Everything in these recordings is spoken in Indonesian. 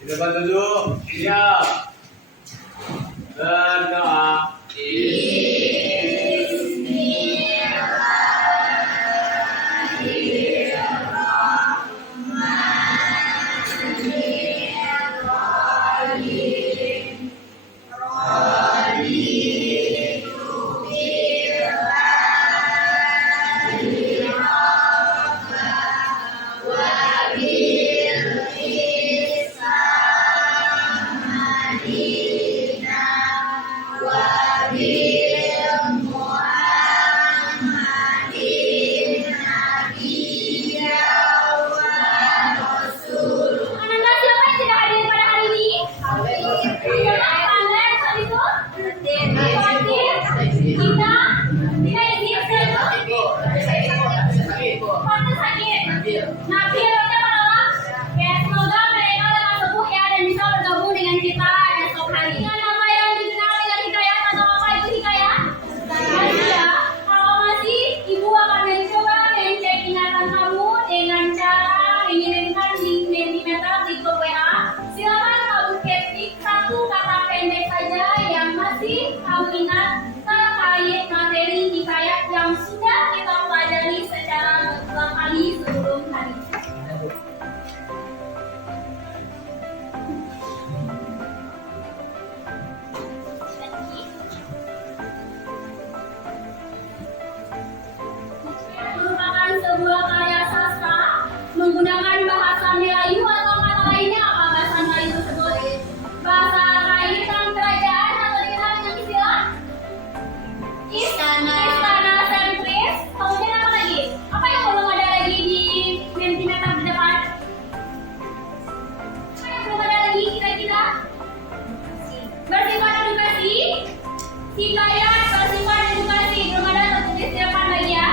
Di depan duduk, siap. Berdoa. Sebuah karya sastra menggunakan bahasa Melayu atau kata lainnya. Apa bahasa Melayu tersebut? Bahasa kaitan kerajaan atau dikenal dengan istilah istana sentris. Kemudian apa lagi? Apa yang belum ada lagi di Mentimeter di depan? Apa yang belum ada lagi kira-kira? Bersifat edukasi, hikayat bersifat edukasi. Belum ada tertulis di depan lagi ya.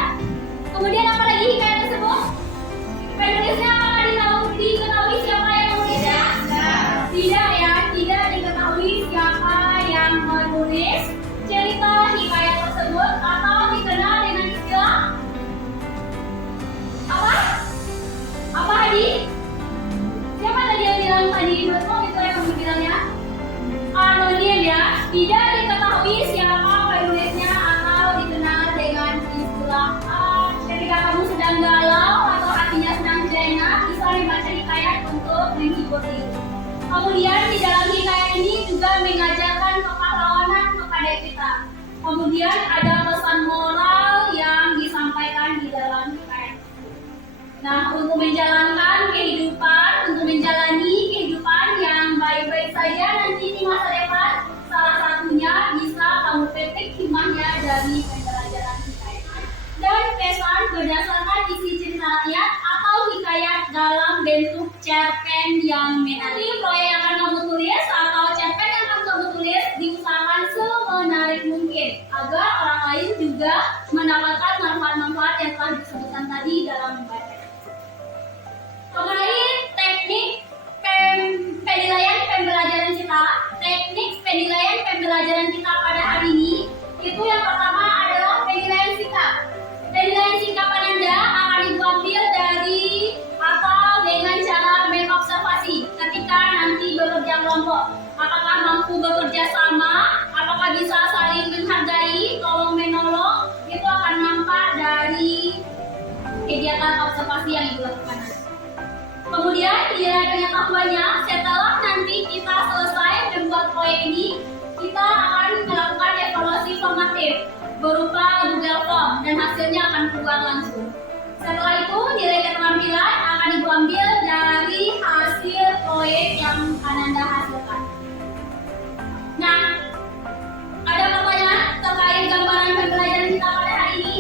Kemudian apa lagi hikayat tersebut? Penulisnya apakah diketahui siapa yang menulisnya? Tidak ya, tidak diketahui siapa yang menulis cerita hikayat tersebut atau dikenal dengan istilah apa? Apa Hadi? Siapa tadi yang bilang tadi? Betul itu yang bilangnya? Anonim ya, tidak diketahui siapa penulisnya atau dikenal dengan istilah ketika kamu sedang galau atau hatinya sedang jengah, bisa membaca hikayat untuk menghibur diri. Kemudian di dalam hikayat ini juga mengajarkan kepahlawanan kepada kita. Kemudian ada pesan moral yang disampaikan di dalam hikayat. Nah, untuk menjalankan kehidupan, untuk menjalani kehidupan yang baik-baik saja nanti di masa depan, salah satunya bisa kamu petik hikmahnya dari pembelajaran hikayat. Dan pesan berdasarkan isi cerita rakyat atau hikayat dalam bentuk cerpen yang menarik. Proyek yang akan kamu tulis atau cerpen yang akan kamu tulis diusahakan semenarik mungkin agar orang lain juga mendapatkan manfaat-manfaat yang telah disebutkan tadi dalam membaca. Mengenai teknik penilaian pembelajaran kita, teknik penilaian pembelajaran kita pada hari ini itu yang pertama adalah penilaian sikap. Penilaian sikap Anda akan diambil dari atau dengan cara mengobservasi ketika nanti bekerja kelompok. Apakah mampu bekerja sama, apakah bisa saling menghargai, tolong menolong, itu akan nampak dari kegiatan observasi yang Ibu lakukan. Kemudian tidak pengetahuannya, setelah nanti kita selesai membuat proyek ini, kita akan melakukan evaluasi formatif berupa Google Form dan hasilnya akan keluar langsung. Setelah itu nilai keterampilan akan Ibu ambil dari hasil proyek yang akan Anda hasilkan. Nah, ada pertanyaan terkait gambaran pembelajaran kita pada hari ini?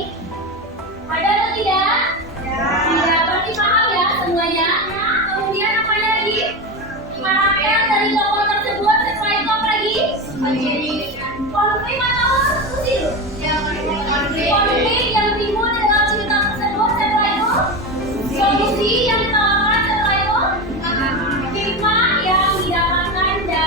Ada atau tidak? Tidak, berarti paham ya semuanya. Kemudian apa lagi? Karakter dari tokoh tersebut sesuai itu apa lagi? Konflik atau usil? Konflik yang timbul dalam cerita tersebut setelah itu? Solusi yang ditawarkan setelah itu? Hikmah yang didapatkan dari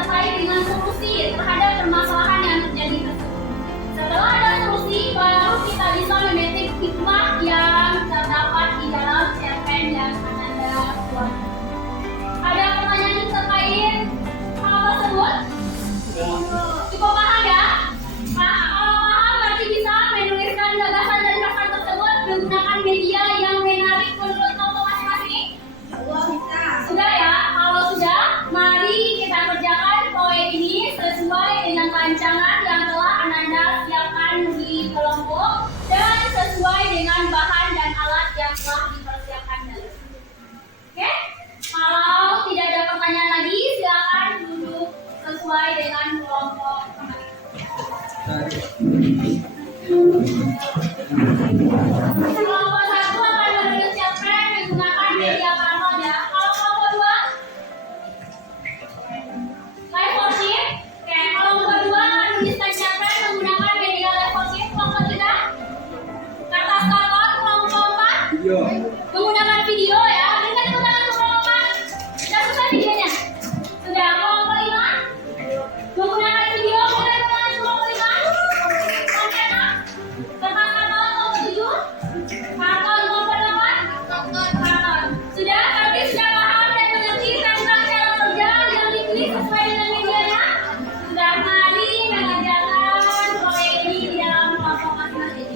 terkait dengan solusi terhadap permasalahan yang terjadi tersebut. Setelah ada solusi, baru kita bisa memetik hikmah yang terdapat di dalam cerpen yang Ananda buat. Ada pertanyaan terkait hal tersebut? Cukup paham ya? Kalau paham berarti bisa menuliskan gagasan dan pesan tersebut menggunakan media yang menarik menurut kelompok masing-masing? Sudah ya? Kalau sudah, mari kita kerjakan proyek ini sesuai dengan rancangan yang telah Ananda siapkan di kelompok dan sesuai dengan bahan dan alat yang telah dipersiapkan tadi. Oke? Kalau tidak ada pertanyaan lagi, silakan duduk sesuai dengan kelompok kemarin. Kelompok satu akan menulis cerpen menggunakan media kanvas ya. Kalau kelompok dua, live worship. Oke, kelompok dua akan menuliskan cerpen menggunakan media live worship. Kelompok tiga, kertas karton. Kelompok empat, menggunakan video ya. Berikan tepuk tangan untuk kelompok empat. Sudah selesai videonya? Sudah. Kelompok lima, menggunakan video. Berikan tepuk tangan untuk kelompok lima. Kelompok enam, kertas karton. Kelompok tujuh, karton. Kelompok delapan, karton. Sudah, berarti sudah paham dan mengerti tentang cara kerja yang dipilih sesuai dengan medianya. Sudah, mari mengerjakan proyek ini di dalam kelompok masing-masing.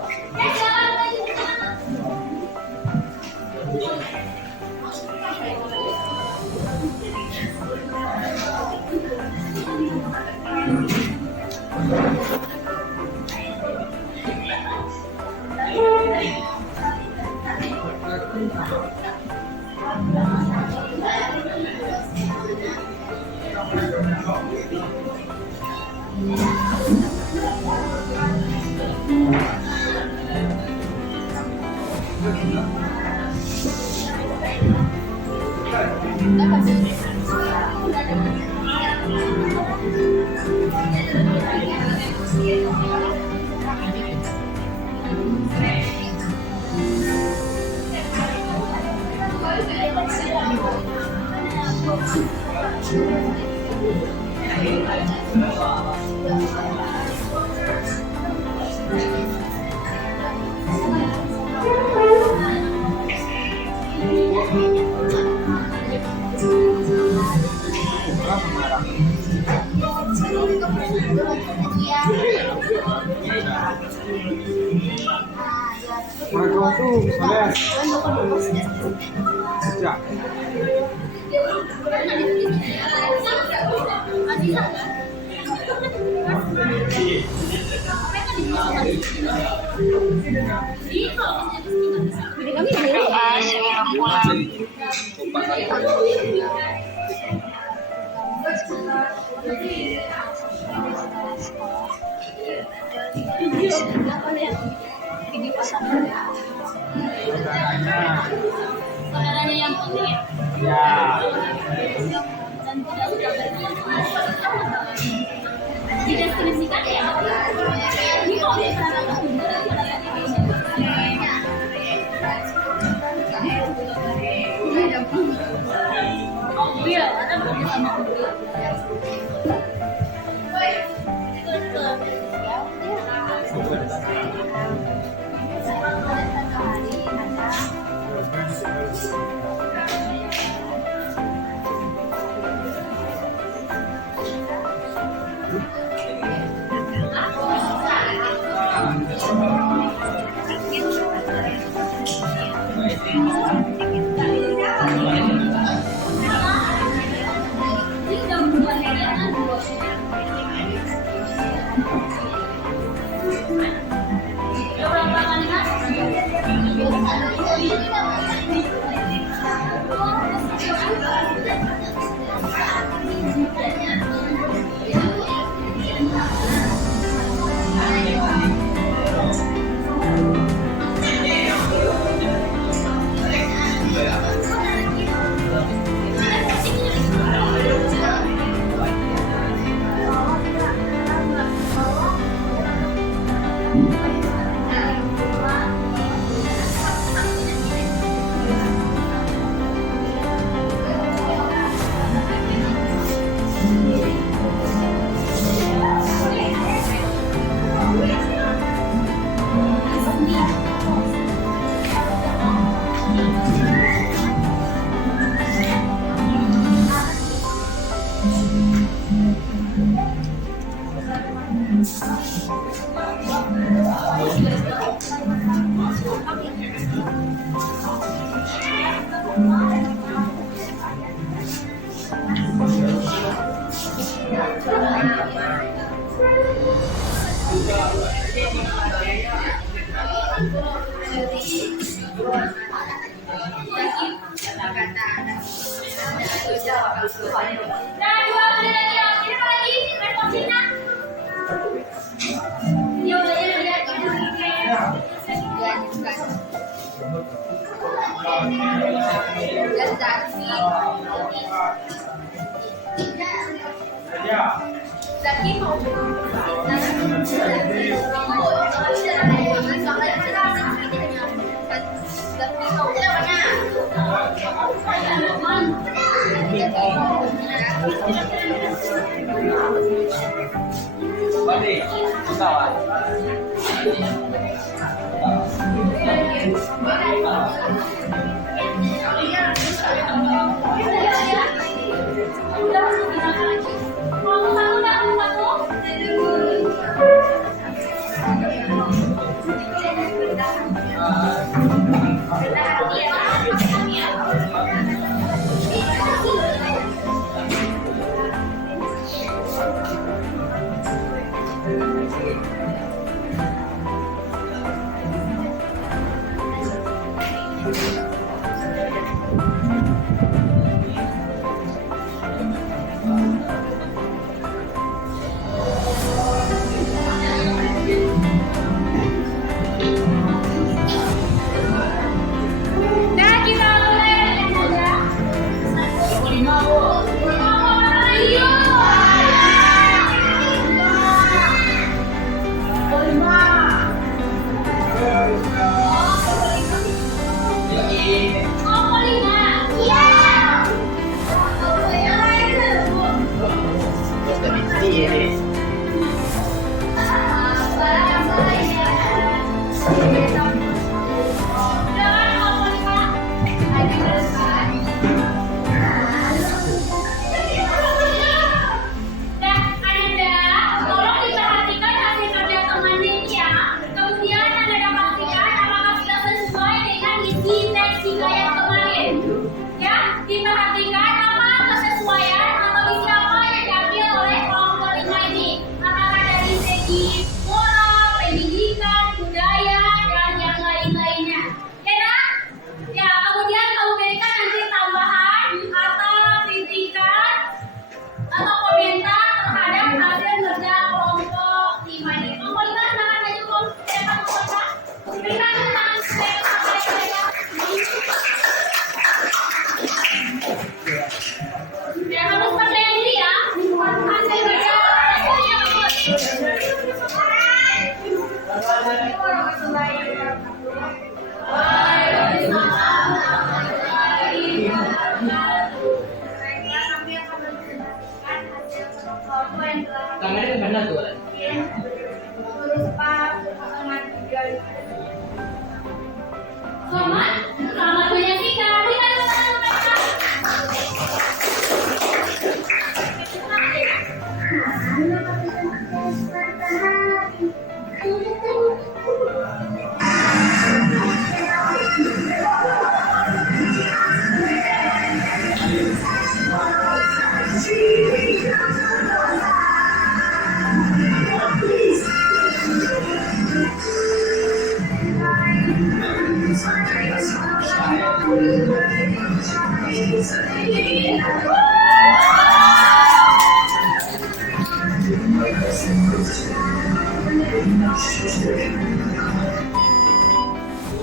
Oke, silakan mulai. Mereka itu misalnya sejak saudaranya yang penting ya? ya Dan tidak suka tidak skripsikan ya? Ini kalau dia pernah mobil, ada mobil sama mobil. Nah, dua kali lagi. Ini apa lagi? Restoksina. Dia belajar lihat Zaki mau Balik, pesawat. Nah, kita mulai yang muda. 25, Bu. Diperhatikan apa kesesuaian atau isi apa yang diambil oleh kelompok 5 ini. Apakah dari segi moral, pendidikan, budaya, dan yang lain-lainnya. Ya, nah? Ya, kemudian kamu berikan nanti tambahan atau kritikan atau komentar terhadap hasil kerja kelompok 5 ini. Kelompok 5 silakan maju ke depan peserta. Berikan tangan saya kepada saya. Ya, harus percaya diri ya. Hasil kerja Tangannya kemana tuh? Selamat menyaksikan.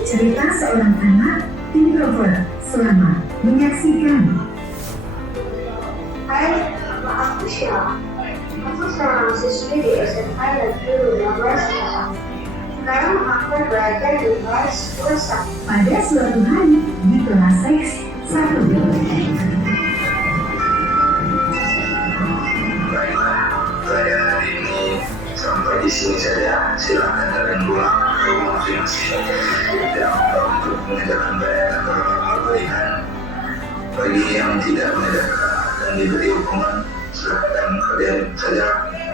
Cerita seorang anak introvert. Selamat menyaksikan. Hai, nama aku Syah. Aku seorang siswi di SMA Negeri 12 Semarang. Sekarang aku belajar di kelas 1. Pada suatu hari di kelas seks 1. Baiklah, saya hari ini sampai di sini saja. Silakan kalian pulang ke rumah masing-masing. Jangan lupa untuk menyediakan bayar atau pemberian. Bagi yang tidak menyediakan dan diberi hukuman, silakan kalian saja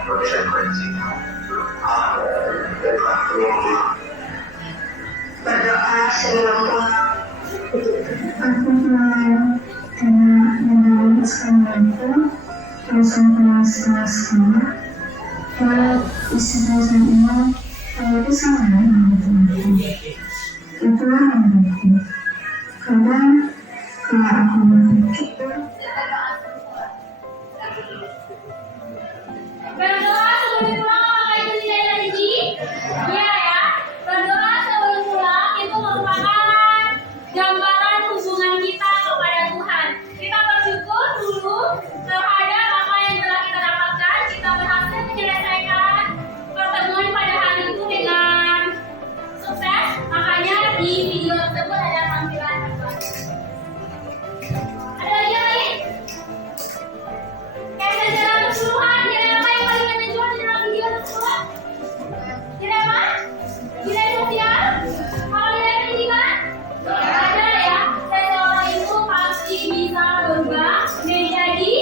berkonsekuensi. Baiklah, terima kasih. Berdoa sebelum pulang. Aku pulang karena menuliskan itu langsung kelas sekolah. Kalau istirahat ini, kalau itu sama dengan teman-teman. Itulah yang baiknya. Kadang kalau aku berpikir Berdoa sebelum pulang apakah itu tidak religi? Iya ya. Berdoa sebelum pulang itu merupakan gambaran hubungan kita kepada Tuhan. Kita bersyukur dulu terhadap apa yang telah kita dapatkan. Kita berhasil menyelesaikan pertemuan pada hari itu dengan sukses. Makanya di video tersebut ada tampilan apa? Ada lagi yang lain? Kayak secara keseluruhan, nilai apa yang paling menonjol di dalam video tersebut? Nilai apa? Nilai sosial? Kalau nilai pendidikan? Ada ya. Seseorang itu pasti bisa berubah menjadi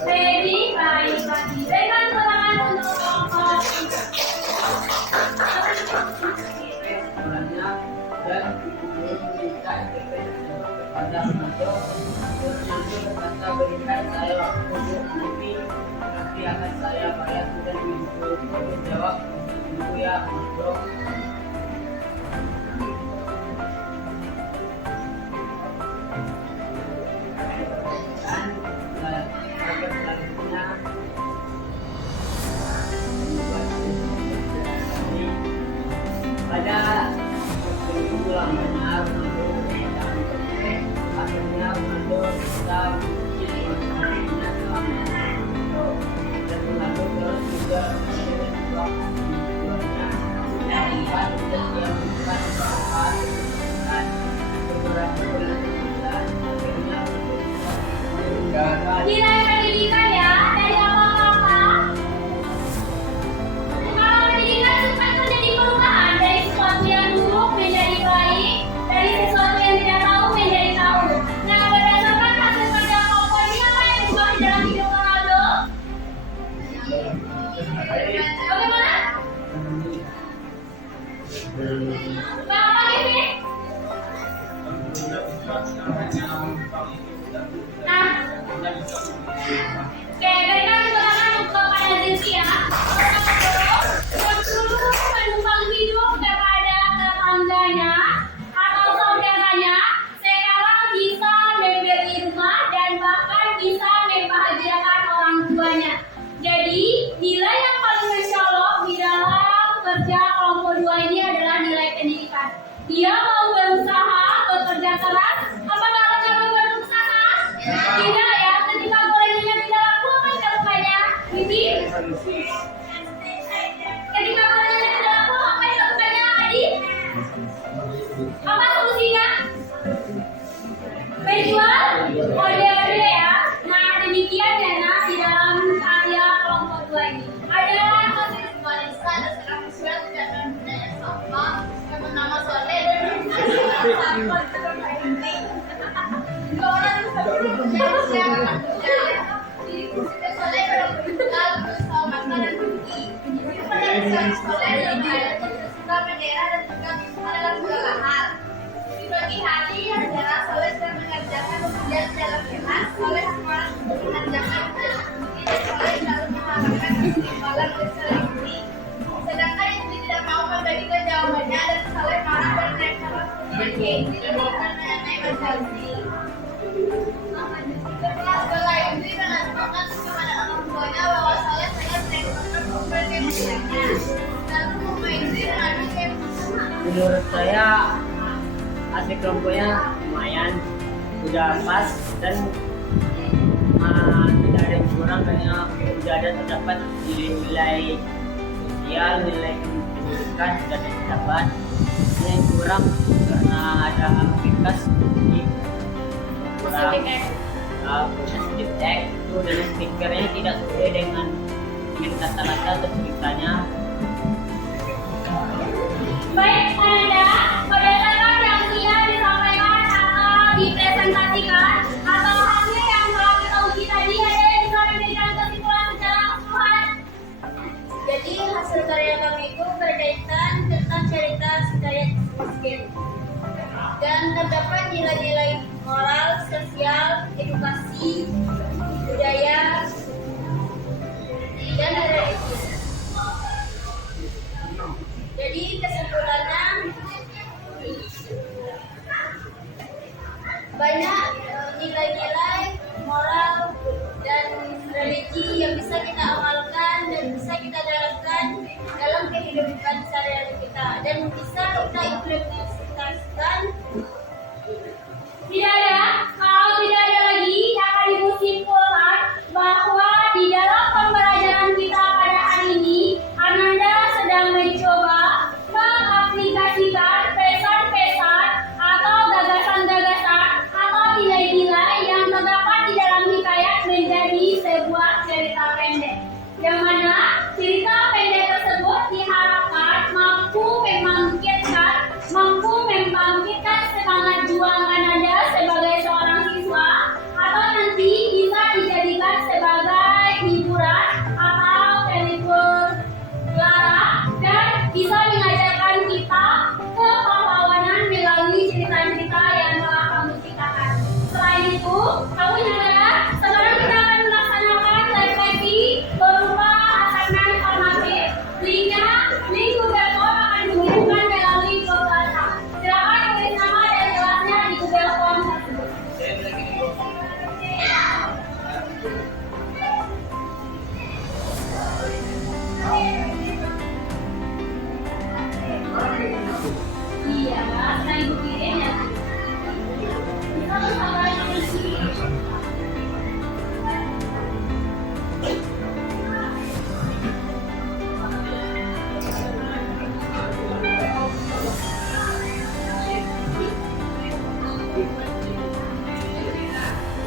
lebih baik lagi. Berikan tangan untuk kelompok tiga. Sebenarnya dan meminta intervensi kepada Ronaldo. Ronaldo berkata, berikan saya waktu nanti akan saya bayar. Dan ibu menjawab, ibu ya Ronaldo. Dan bagian selanjutnya pada minggu lamanya Ronaldo akhirnya Ronaldo bisa bikin permainannya dan Ronaldo terus juga yang empat dan yang bukan empat dan beberapa bulan kemudian akhirnya Nilai pendidikan ya, dari apa-apa. Kalau pendidikan supaya terjadi perubahan dari sesuatu yang buruk menjadi baik, dari sesuatu yang tidak tahu menjadi tahu. Nah, berdasarkan hasil kerja kelompok ini apa yang berubah di dalam hidup Ronaldo? Bagaimana? Bagaimana, Kevin? Nah, oke, berikan silakan untuk kepada Zinsia. Seluruh penumpang hidup kepada tetangganya atau saudaranya sekarang bisa membeli rumah dan bahkan bisa membahagiakan orang tuanya. Jadi, nilai yang paling mencolok di dalam kerja kelompok 2 ini adalah nilai pendidikan. Dia mau berusaha, bekerja keras. Apakah Ronaldo berusaha? Tidak ya, ketika gorengannya tidak laku apa yang dilakukannya? Bibi? Ketika gorengannya tidak laku apa yang dilakukannya? Adi? Apa solusinya? Menjual? Order ya. Nah, demikian ya nah di dalam karya kelompok 2 ini. Ada Wanita ada seorang muslim tidak mempunyai sampah yang bernama Soleh dan dua orang yang Soleh berbentuk bersama Mata dan Ruki. Pada Soleh dalam keadaan suka bendera dan juga adalah segala hal. Di pagi hari adalah Soleh sedang mengerjakan pekerjaan dalam kelas. Soleh sekarang mengerjakan pekerjaan dan Soleh selalu mengharapkan kesimpulan berselisih. Sedangkan istri tidak mau membagikan jawabannya dan Soleh marah dan mereka mempunyai tidak mengenai berselisih. Setelah istri mengajukan kepada orang tuanya bahwa Soleh sangat merepotkan berbagai masalahnya. Lalu mama istri mengajukan menurut saya hasil kelompoknya lumayan udah pas dan tidak ada yang kurang karena udah ada terdapat nilai-nilai sosial, nilai pendidikan sudah terdapat. Yang kurang karena ada aktivitas di kurang positive act itu dan speakernya tidak sesuai dengan kata-kata atau ceritanya. baik Anda berdasarkan yang sudah disampaikan atau dipresentasikan atau hasil yang telah kita uji tadi, ada yang bisa memberikan kesimpulan secara keseluruhan. Jadi hasil karya kami itu berkaitan tentang cerita Hidayat Miskin dan terdapat nilai-nilai moral, sosial, edukasi, budaya, dan religius. Jadi kesimpulannya banyak nilai-nilai moral dan religi yang bisa kita amalkan dan bisa kita terapkan dalam kehidupan sehari-hari kita dan bisa kita implementasikan. Tidak ada, kalau tidak ada lagi akan ibu simpulkan bahwa di dalam pembelajaran kita pada hari ini Ananda sedang mencoba mengaplikasikan pesan-pesan atau gagasan-gagasan atau nilai-nilai yang terdapat di dalam hikayat menjadi sebuah cerita pendek. Yang mana cerita pendek tersebut diharapkan mampu membangkitkan semangat juang Ananda sebagai seorang siswa atau nanti bisa dijadikan sebagai hiburan atau pelipur lara dan bisa mengajarkan kita kepahlawanan melalui cerita-cerita yang telah kamu ciptakan. Selain itu, kamu juga sekarang kita akan melaksanakan refleksi berupa assignment formatif. Link Google Form akan dihubungkan melalui blog WhatsApp. Silakan tulis nama dan jelasnya di Google Form tersebut. Iya, saya ibu kirim ya. Kita bersama di sini.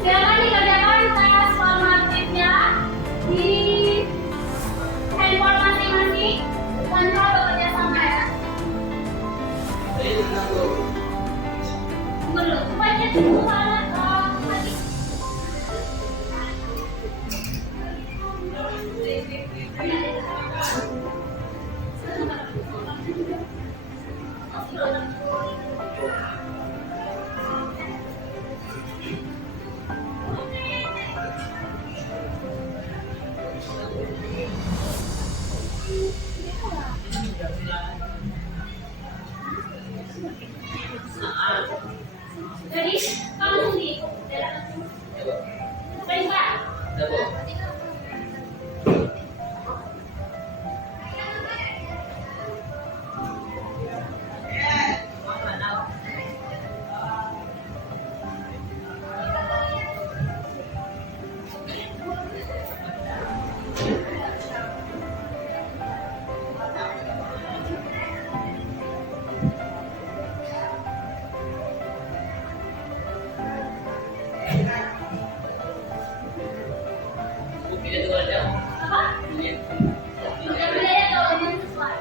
Silakan dikerjakan tes formatifnya di handphone masing-masing tanpa bekerja sama ya. Belum, supaya cukup alat mati. Jadi, kamu sendiri. Baik, Pak. Apa? Yang beda kalau yang sesuai.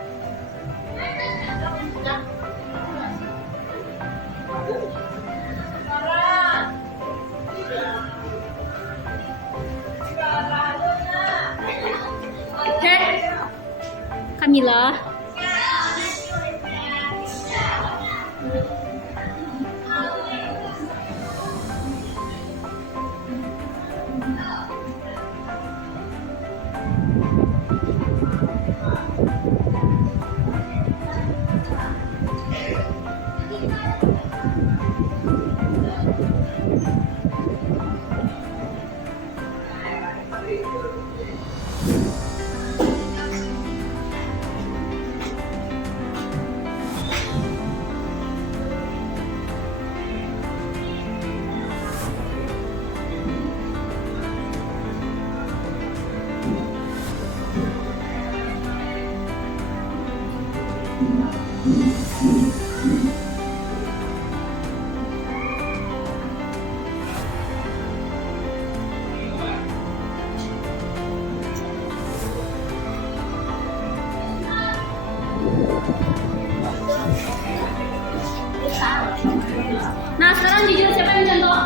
Kamila. Nah, sekarang jujur siapa yang contoh?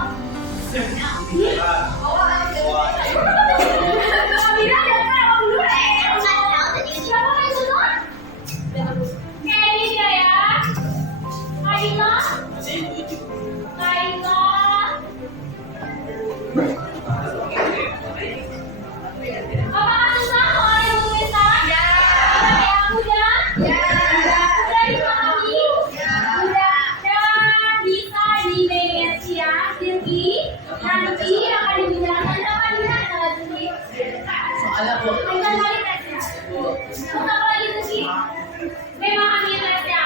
Kamila ada apa dulu? Siapa yang contoh? Kayak ini dia ya. Kaila. Kaila. Apakah susah kalau ibu tuliskan? Ya. Udah? Udah dipahami? Udah. Dan bisa di manage ya. nanti akan dibicarakan sama dia nanti. Soalnya bu. Bukan lagi tesnya. Untuk apa lagi tuh sih? Memang ini tesnya.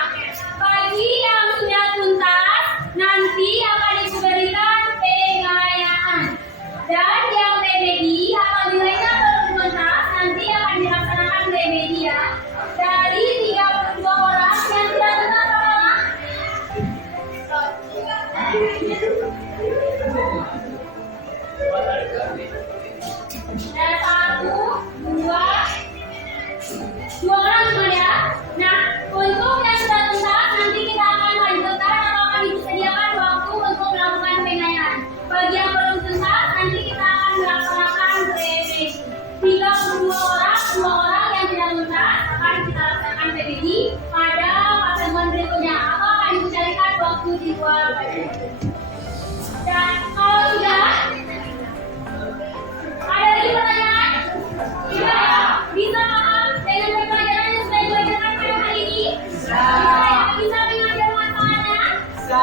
Bagi yang sudah tuntas, nanti akan diberikan pengayaan. Dan yang remedi, apabila belum tuntas, nanti akan dilaksanakan remedi ya. Dari 32 orang yang sudah tuntas orang. Dua orang cuma ya. Nah, untuk yang sudah tuntas nanti kita akan lanjutkan atau akan disediakan waktu untuk melakukan pengayaan. Bagi yang belum tuntas nanti kita akan melaksanakan remedi. 32 orang, 2 orang yang tidak tuntas akan kita laksanakan remedi pada pertemuan berikutnya atau akan dicarikan waktu di luar PBB. Dan kalau sudah ada lagi pertanyaan? Tidak ya? Bisa paham dengan pembelajaran yang sudah diajarkan pada hari ini? Bisa ya? Bisa mengajar manfaatnya? Bisa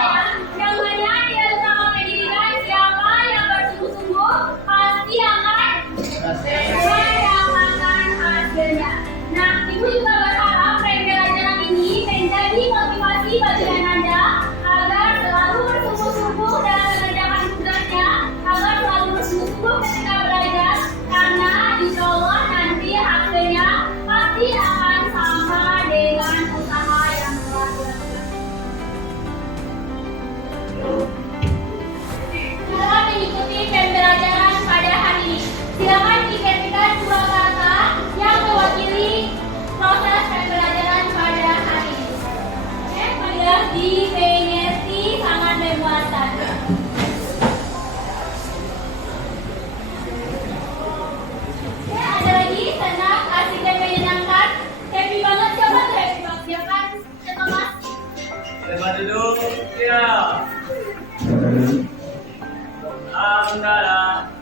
ya? Yang mana dia utama pendidikan siapa yang bersungguh-sungguh pasti akan mendapatkan hasilnya. Nah, Ibu juga berharap pembelajaran ini menjadi motivasi bagi Anda agar selalu bersungguh-sungguh dalam mengerjakan tugasnya, agar selalu bersungguh-sungguh ketika belajar, karena insya Allah nanti hasilnya pasti akan sama dengan usaha yang telah dilakukan. Setelah mengikuti pembelajaran pada hari ini, silakan diketikkan 2 kata yang mewakili proses pembelajaran pada hari ini. Oke, mudah dimengerti, sangat memuaskan. Oke, ada lagi, tenang, asik dan menyenangkan. Happy banget, coba tuh happy banget. Siapkan, Thomas. Selamat duduk. Ya. Alhamdulillah.